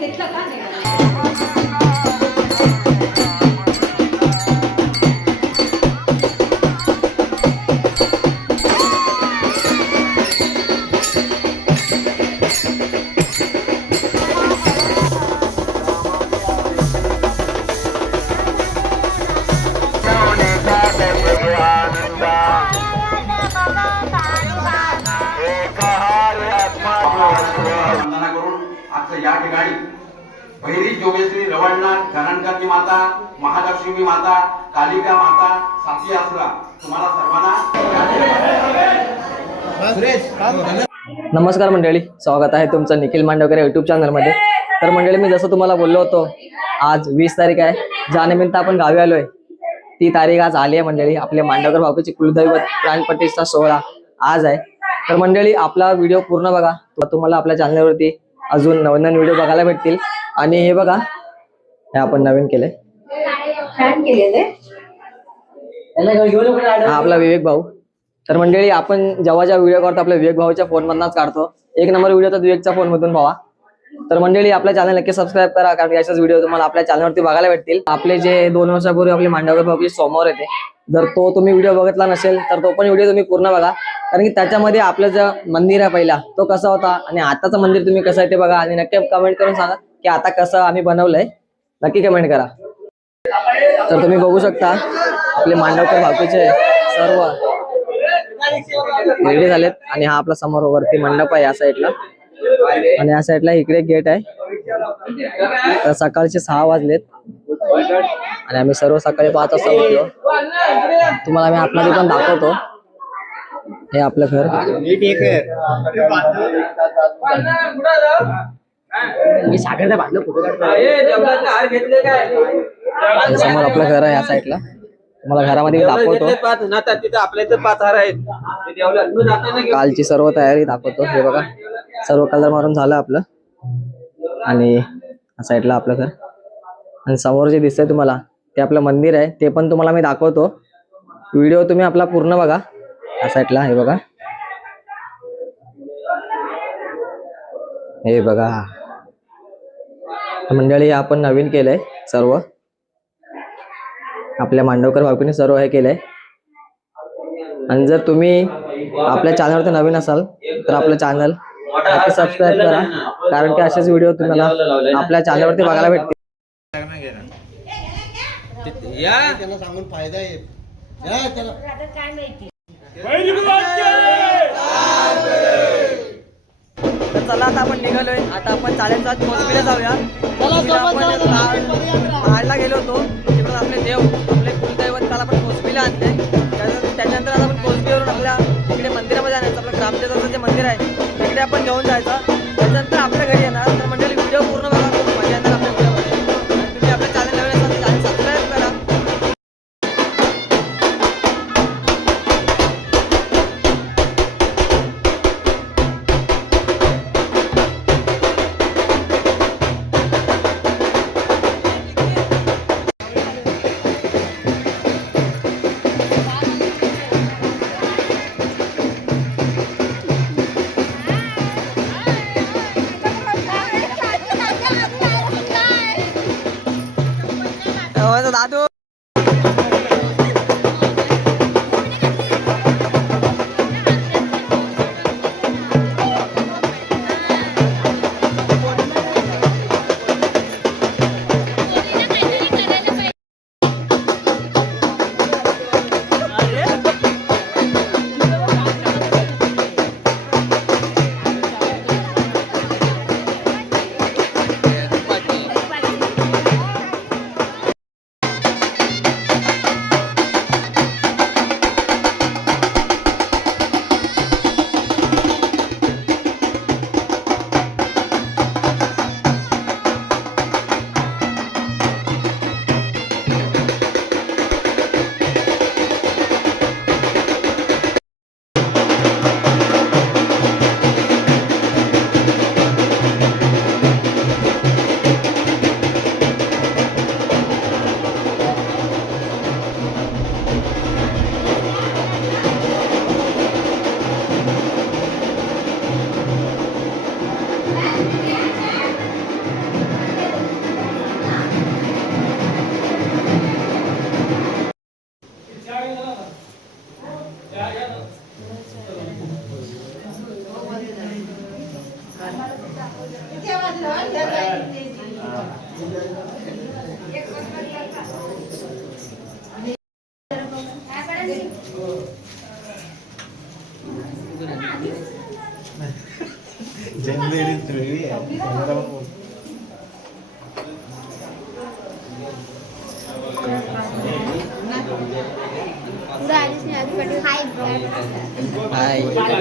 घेतलं का या ठिकाणी बहिरी जोगेश्वरी रवळनाथ धनंकरची माता, महालक्ष्मी माता, कालिका माता, साथी आसरा तुम्हाला सर्वांना नमस्कार मंडळी, स्वागत आहे तुमचं निखिल मांडवकर यूट्यूब चॅनलमध्ये. तर मंडळी, मी जसं तुम्हाला बोललो होतो, आज 20 तारीख आहे, ज्यानिमित्त आपण गावी आलोय. ती तारीख आज आली आहे मंडळी. आपले मांडवकर भाऊकीचे कुलदैवत प्राणप्रतिष्ठा सोहळा आज आहे. तर मंडळी, आपला व्हिडिओ पूर्ण बघा, तुम्हाला आपल्या चॅनलवरती अजून नवीन व्हिडिओ बघायला भेटतील. आणि हे बघा, हे आपण नवीन केलंय, हा आपला विवेक भाऊ. तर मंडळी, आपण जेव्हा व्हिडिओ काढतो आपल्या विवेक भाऊच्या फोन मधूनच काढतो. एक नंबर व्हिडिओ तर विवेकच्या फोन मधून भावा. तर मंडळी, आपल्या चॅनल नक्की सबस्क्राईब करा, कारण याचाच व्हिडिओ तुम्हाला आपल्या चॅनलवरती बघायला भेटतील. आपले जे 2 वर्षापूर्वी आपले मांडवकर भाऊकी सोमवार येते, जर तो तुम्ही व्हिडिओ बघितला नसेल तर तो पण व्हिडिओ तुम्ही पूर्ण बघा, कारण की त्याच्यामध्ये आपलं जे मंदिर आहे पहिला तो कसा होता आणि आताचं मंदिर तुम्ही कसं आहे ते बघा. आणि नक्की कमेंट करून सांगा की आता कसं आम्ही बनवलंय, नक्की कमेंट करा. तर तुम्ही बघू शकता आपले मांडवकर भाऊकीचे सर्व रेडी झालेत. आणि हा आपला समोर वरती मंडप आहे या साईडला, आणि या साईडला इकडे गेट आहे. तर सकाळचे 6 वाजलेत आणि आम्ही सर्व सकाळी 5 वाजता उठलो. तुम्हाला मी आतमध्ये पण दाखवतो. हे आपलं घर, मी साखरेचा बाटलं फोटो काढतो. समोर आपलं घर आहे या साईडला, मला घरामध्ये दाखवतो. कालची सर्व तयारी दाखवतो. हे बघा, सर्व कलर मारून झालं आपलं. आणि साईडला आपलं घर, आणि समोर जे दिसतंय तुम्हाला ते आपलं मंदिर आहे, ते पण तुम्हाला मी दाखवतो. व्हिडिओ तुम्ही आपला पूर्ण बघा. या साईडला हे बघा, हे बघा मंडळी, आपण नवीन केलंय सर्व. आपल्या मांडवकर भाऊकीने सर्व हे केलंय. आणि जर तुम्ही आपल्या चॅनलवरती नवीन असाल तर आपलं चॅनल नक्की सबस्क्राईब करा, कारण की असेच व्हिडिओ तुम्हाला आपल्या चॅनलवरती बघायला भेटतील. त्यांना सांगून फायदा आहे. तर चला, आता आपण निघालोय. आता आपण 4:30 मोसमीला जाऊया. पहाडला गेलो होतो, तिकडून आपले देव, आपले कुलदैवत काल आपण मोसमीला आणले. त्याच्यानंतर आता आपण मोसमीवरून आपल्या इकडे मंदिरामध्ये जाण्याचं, आपलं ग्रामदेवताचं जे मंदिर आहे तिकडे आपण घेऊन जायचं. त्याच्यानंतर आपल्या घरी येणार. तर मंडळी, व्हिडिओ पूर्ण बघा, खूप मजा येणार आपल्या व्हिडिओमध्ये. तुम्ही आपल्या चॅनल नवीन असाल तर चॅनल सबस्क्राईब करा.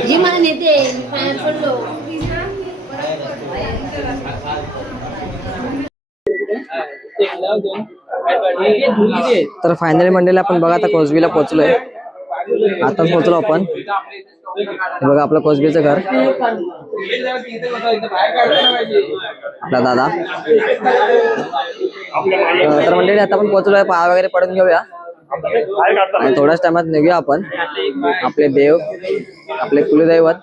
जी मला नेते पाण्यात पडलो. तर फायनली मंडळी आपण बघा आता कोसबीला पोहोचलोय. आताच पोहोचलो आपण. हे बघा आपलं कोसबीचं घर, आपला दादा. तर मंडळी आता आपण पोहोचलोय. पाय वगैरे पडून घेऊया आणि थोड्याच टाइमात निघूया आपण आपले देव, आपले कुलदैवत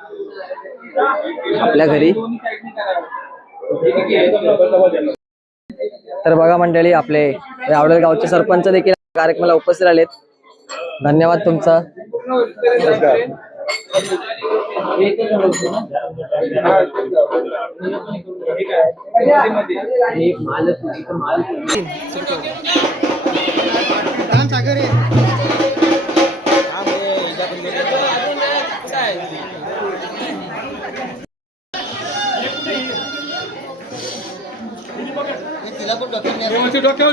आपल्या घरी. तर बघा मंडळी आपले आवडेल गावचे सरपंच देखील कार्यक्रमाला उपस्थित आलेत. धन्यवाद तुमचं. तिला पण डॉक्टर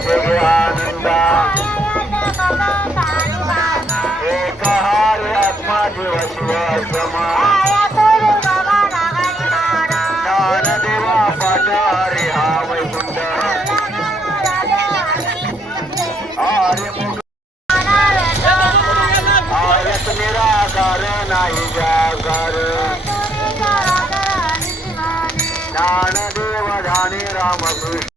जगे आनंदा एक हार आत्मा जीव शिव समा ज्ञानदेवा पाठारे हा वैकुंठ आर्य मुख आयत निराकार नाही जागर ज्ञानदेव ध्यानी रामकृष्ण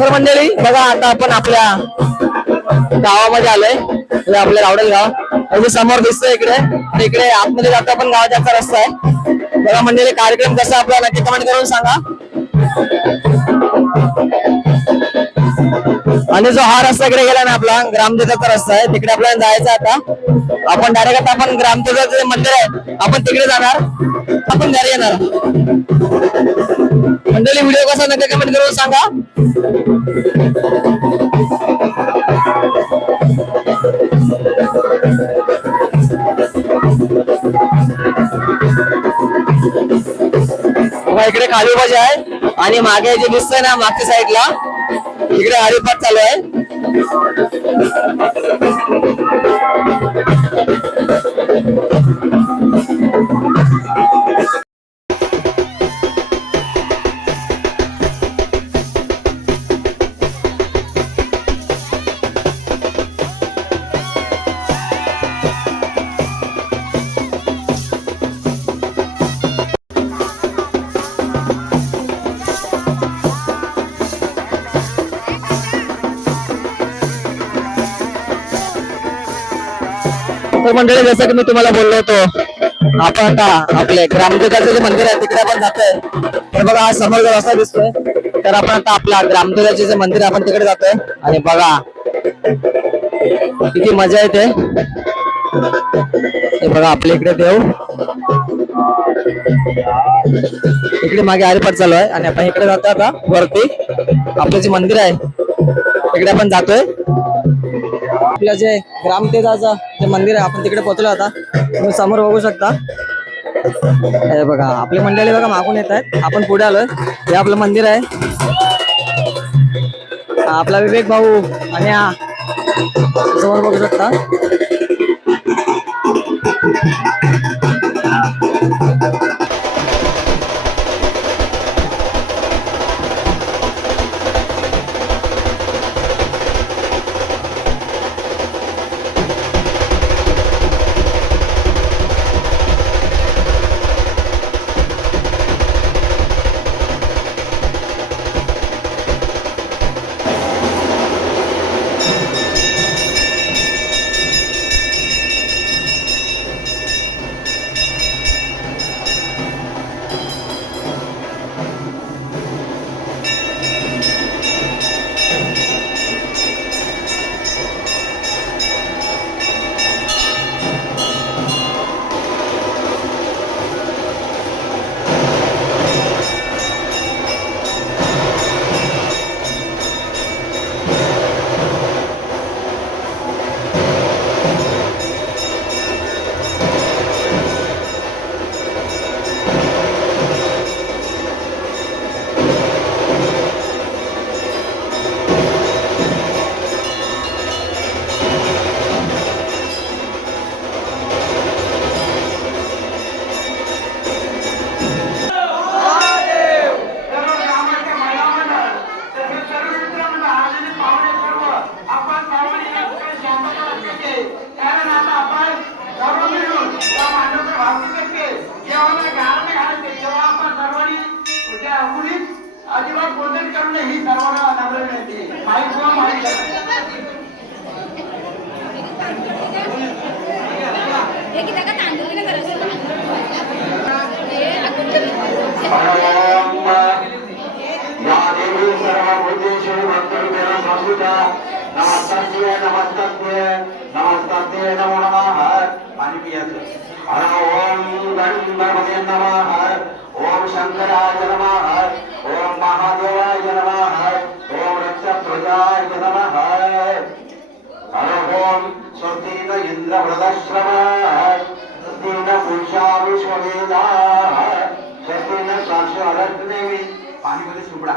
तर मंडळी बघा आता आपण आपल्या गावामध्ये आलोय म्हणजे आपलं रावडल गाव म्हणजे समोर दिसतोय इकडे आणि इकडे आतमध्ये जातो आपण गावाचा रस्ता आहे बघा मंडळी कार्यक्रम कसा आपला नक्की कमेंट करून सांगा आणि जो हा रस्ता इकडे गेला ना आपला ग्रामदेवताचा रस्ता आहे तिकडे आपल्याला जायचं आता आपण डायरेक्ट आता आपण ग्रामदेवताचं मंदिर आहे आपण तिकडे जाणार आपण घरी येणार मंडळी व्हिडिओ कसा नक्की कमेंट करून सांगा इकडे खाली उभाजी आहे आणि मागे जे दिसतंय ना मागच्या साईडला इकडे हरिपाठ चालू आहे तर मंडळी जसं की मी तुम्हाला बोललो होतो आपण आता आपले ग्रामदेवताचं जे मंदिर आहे तिकडे आपण जातोय. तर बघा हा समोर जो रस्ता दिसतोय तर आपण आता आपला ग्रामदेवताचे जे मंदिर आहे आपण तिकडे जातोय. आणि बघा किती मजा येते. हे बघा आपल्या इकडे देव, इकडे मागे हरिपाठ चालू आहे आणि आपण इकडे जातोय आता वरती आपलं जे मंदिर आहे तिकडे आपण जातोय. आपलं जे ग्रामदेवताचं जे मंदिर आहे आपण तिकडे पोहोचलो आता. तुम्ही समोर बघू शकता. हे बघा आपली मंडळी बघा मागून येत आहेत. आपण पुढे आलोय. हे आपलं मंदिर आहे. हा आपला विवेक भाऊ आणि हा समोर बघू शकता. अजिबात गोंधळ करू नये ही सर्वांना नम्र विनंती. माहीत किंवा माहीत नमस्ते नमस्ते नमस्ते नमो नमः. पाणी पियाचं. ओम गणपते नमः. ओम शंकराय नमः. ओम महादेवाय नमः. ओम रक्षध्वजाय नमः. ओम स्वस्तिन इंद्र वृदश्रवः. स्वस्तिन पुरुषा विश्ववेदाः. स्वस्तिन साक्षारग्नेवी. पाणीमध्ये सुपडा.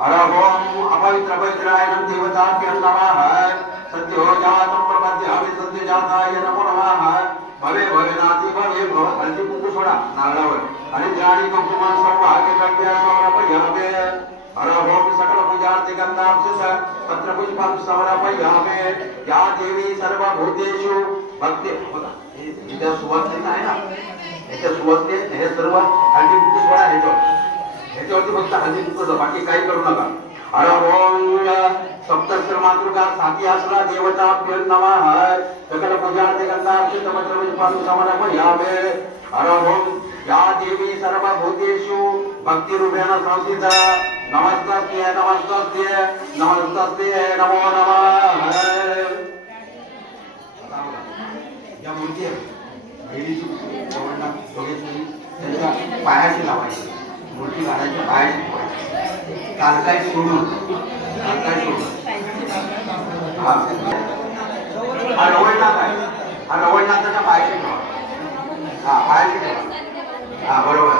ओम अपवित्र पवित्राय देवताभ्यो नमः. सत्यो जातं प्रपद्यामि सत्य जाताय नमो नमः. भवे भवेनाति भवे भव. हळदी कुंकू सोडा नारळावर आणि द्राणी कुंकुमान सौभाग्य द्रव्य समर्पयामे. ओम सकल पूजार्थे गंधांश पत्रपुष्पं समर्पयामे. या देवी सर्वभूतेषु भक्ती. बघा इथे सुवासिनी आहे ना, इथे सुवासिनी हे सर्व हळदी कुंकू सोडा ह्याच्यावरती फक्त हळदी कुंकू, बाकी काही करू नका. ओम सप्तस्र मातृका साती आसरा देवताभ्यो नमः. सकल पूजार्थे गंधांश पत्रपुष्पं समर्पयामे. ओम या देवी सर्वभूतेषु भक्तिरूपेण संस्थिता. नमस्ते नमस्ते नमस्ते नमो नमः. या मूर्ती त्यांच्या पायाशी लावायची. मूर्ती घालायच्या पायाशी ठेवायची. कालकाय सोडून हा रवळनाथ आहे. हा रवळनाथाच्या पायाशी ठेवा. हा पायाशी ठेवा. हा बरोबर.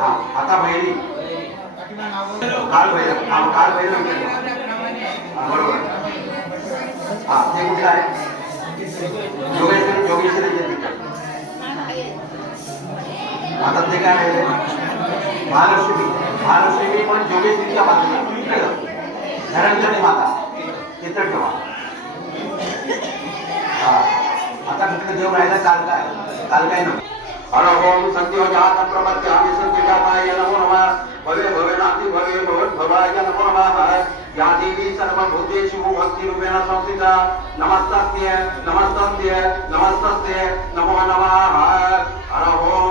हा आता भैरी काल भैरव. हा काल भैरव. हा बरोबर. हा ते कुठलं आहे? जोगेश्वरी आता ते काय आहे? महालक्ष्मी. महालक्ष्मी पण जोगेश्वरीच्या बाजूला धरणचंडी माता तिथं ठेवा. हा आता कुठलं देव राहिला? काल काय नको. ओम सत्यो जातं प्रपद्यामि सत्य जाताय नमो नमः. भवे भवेनाति भवे भवाय नमो नमः. या देवी सर्वभूतेषु भक्तिरूपेण संस्थिता. नमस्ते नमस्ते नमस्ते नमो नमः. ओम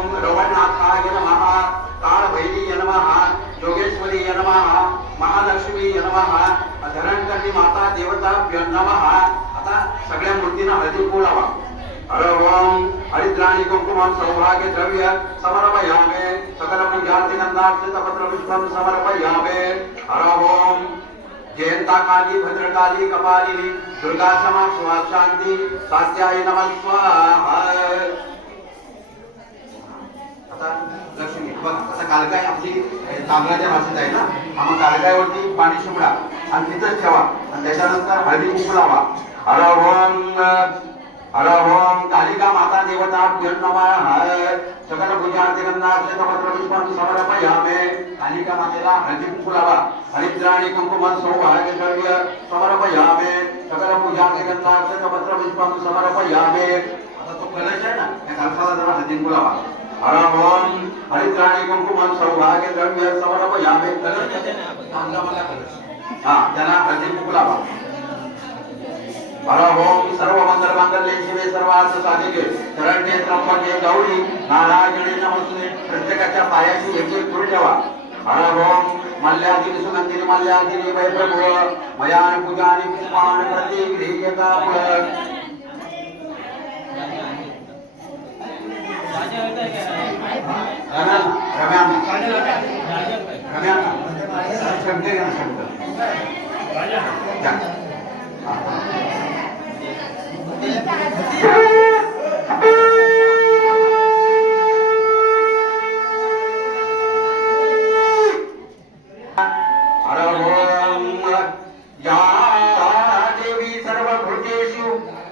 हळदी कुंकू लावा. ओम हरिद्राणी कुंकुमं सौभाग्य द्रव्य समर्पयामि. सकल पूजार्थ गंधाक्षत पत्र पुष्पं समर्पयामि. ओम जयंता काली भद्रकाली कपालिनी दुर्गा क्षमा स्वाहा शांती सात्याय नमः स्वाहा. आता लक्ष्मी बघ आता कालकाय आपली तांदळाच्या भाषेत आहे ना. हा मग कालकायवरती पाणी शिंपडा आणि तिथंच ठेवा आणि त्याच्यानंतर हळदी कुंकू लावा. हर ओम कालिका माता देवता नमः. सकल पूजार्थ गंधाक्षत पत्र पुष्पं समर्पयामि. कालिका मातेला हळदी कुंकू लावा. हरिद्राणी कुंकुमं सौभाग्य द्रव्य समर्पयामि. सकल पूजार्थ गंधाक्षत पत्र पुष्पं समर्पयामि. आता तो कलश आहे ना त्या कलशाला जरा हळदी कुंकू लावा. हर ओम हरिद्राणी कुंकुमं सौभाग्य द्रव्य समर्पयामि. कलश मला कलश हा त्याला हळदी कुंकू लावा. ओम सर्व मंगल मांगल्ये शिवे सर्वार्थ साधिके शरण्ये त्र्यंबके गौरी नारायणी नमोस्तुते. प्रत्येकाच्या पायाशी एक एक फूल ठेवा. ओम मल्यादिनी सुगंधिनी मल्यादिनी वैभव मयान पूजानि पुष्पाणि प्रतिगृह्यता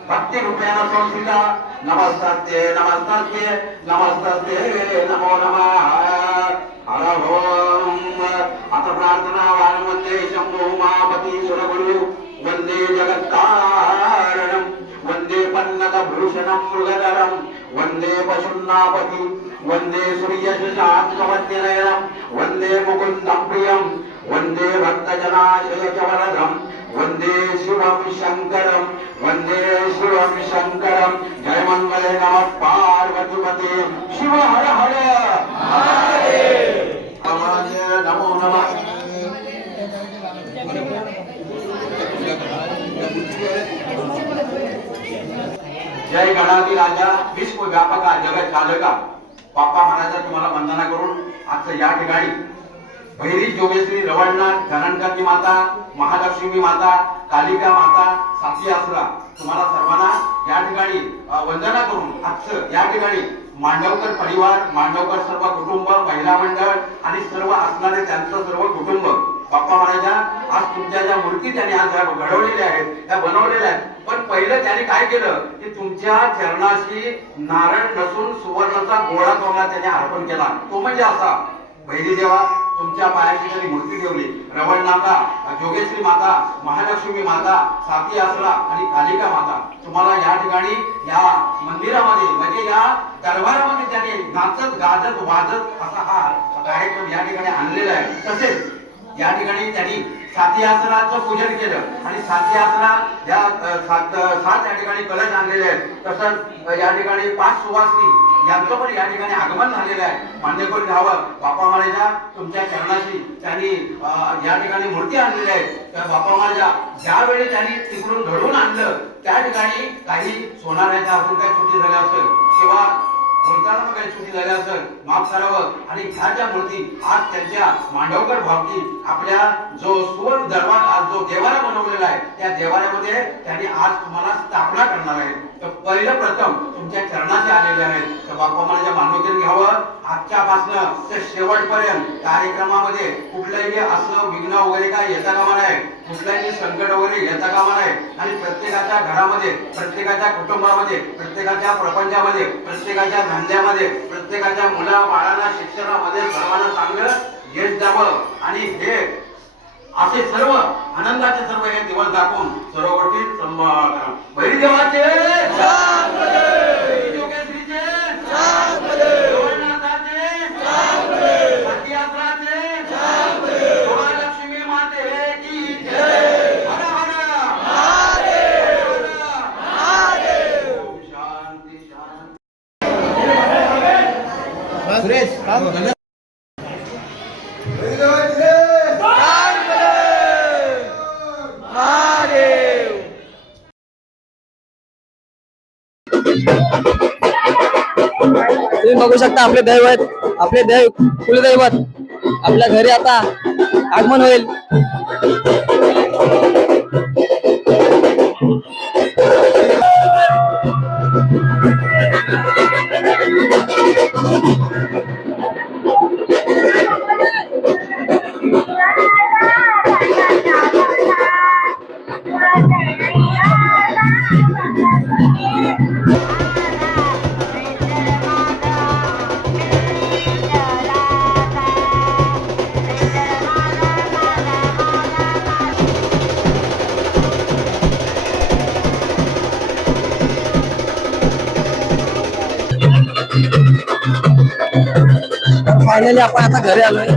भक्ति रूपेण संस्थिता. नमस्ते नमस्ते नमस्ते नमो नमः. आता प्रार्थना वाणमध्ये शंभो उमापती सुरगुरु वंदे जगत्कारणं वंदे पन्नगभूषणं मृगधरं वंदे पशुन्नापति वंदे सूर्यशशांकवद्यनयनं वंदे मुकुन्दं प्रियं वंदे भक्तजनाशयचवरदं वंदे शिवं शंकरं वंदे शिवं शंकरं. जय मंगले नमः पार्वतीपते शिव हर हर नमो नमः. जय गणाधी राजा विश्व व्यापका जगत चालका. बाप्पा महाराजा तुम्हाला वंदना करून आजचं या ठिकाणी भैरी जोगेश्वरी रवळनाथ धनंकरची माता महालक्ष्मी माता कालिका माता साती आसरा तुम्हाला सर्वांना या ठिकाणी वंदना करून आजचं या ठिकाणी मांडवकर परिवार मांडवकर सर्व कुटुंब महिला मंडळ आणि सर्व असणारे त्यांचं सर्व कुटुंब बाप्पा महाराजा आज तुमच्या ज्या मूर्ती त्यांनी आज घडवलेल्या आहेत त्या बनवलेल्या आहेत. पण पहिलं त्यांनी काय केलं की तुमच्या चरणाशी नारळ नसून सुवर्णाचा गोळा करून त्याने अर्पण केला. तो म्हणजे असा भैरी देवा तुमच्या पायाशी त्यांनी मूर्ती ठेवली. रवळनाथा जोगेश्वरी माता महालक्ष्मी माता साती आसरा आणि कालिका माता तुम्हाला या ठिकाणी या मंदिरामध्ये म्हणजे या दरबारामध्ये त्यांनी नाचत गाजत वाजत असा हा कार्यक्रम या ठिकाणी आणलेला आहे. तसेच या ठिकाणी त्यांनी साती आसराचं पूजन केलं आणि साती आसरा या सात या ठिकाणी कलश आणलेले आहेत. तसंच या ठिकाणी 5 सुवासिनी यांचं पण या ठिकाणी आगमन झालेलं आहे. मान्य करून घ्यावं बाप्पा महाराजा तुमच्या चरणाशी त्यांनी या ठिकाणी मूर्ती आणलेली आहे. त्या बाप्पा महाराजा ज्यावेळी त्यांनी तिकडून घडवून आणलं त्या ठिकाणी काही सोनाऱ्याच्या हातून काही चुकी झाल्या असेल किंवा बोलताना काही चुकी झाल्या असेल माफ करावं. आणि ह्या ज्या मूर्ती आज त्यांच्या मांडवकर भावकी आपल्या जो सुवर्ण दरबार आज जो देवारा बनवलेला आहे त्या देवाऱ्यामध्ये त्यांनी आज तुम्हाला स्थापना करणार आहे. तर पहिलं प्रथम तुमच्या चरणाशी आलेले आहेत. तर बाप्पा महाराजा मान्यतेने घ्यावं आजच्यापासनं ते शेवटपर्यंत कार्यक्रमामध्ये कुठलंही असं विघ्न वगैरे काय येता कामा नये. कुठलंही संकट वगैरे येता कामा नये. आणि प्रत्येकाच्या घरामध्ये प्रत्येकाच्या कुटुंबामध्ये प्रत्येकाच्या प्रपंचामध्ये प्रत्येकाच्या धंद्यामध्ये प्रत्येकाच्या मुला बाळांना शिक्षणामध्ये सर्वांना चांगलं यश द्यावं. आणि हे असे सर्व आनंदाचे सर्व हे दिवस दाखवून सर्व गोष्टी सांभाळ करा. भैरी देवाचे जोगेश्वरीचे रवळनाथाचे साती आसराचे महालक्ष्मी माते की जय. हर हर महादेव. शांती शांती. सुरेश तुम्ही बघू शकता आपले दैवत, आपले कुलदैवत आपल्या घरी आता आगमन होईल. फायनली आपण आता घरी आलोय.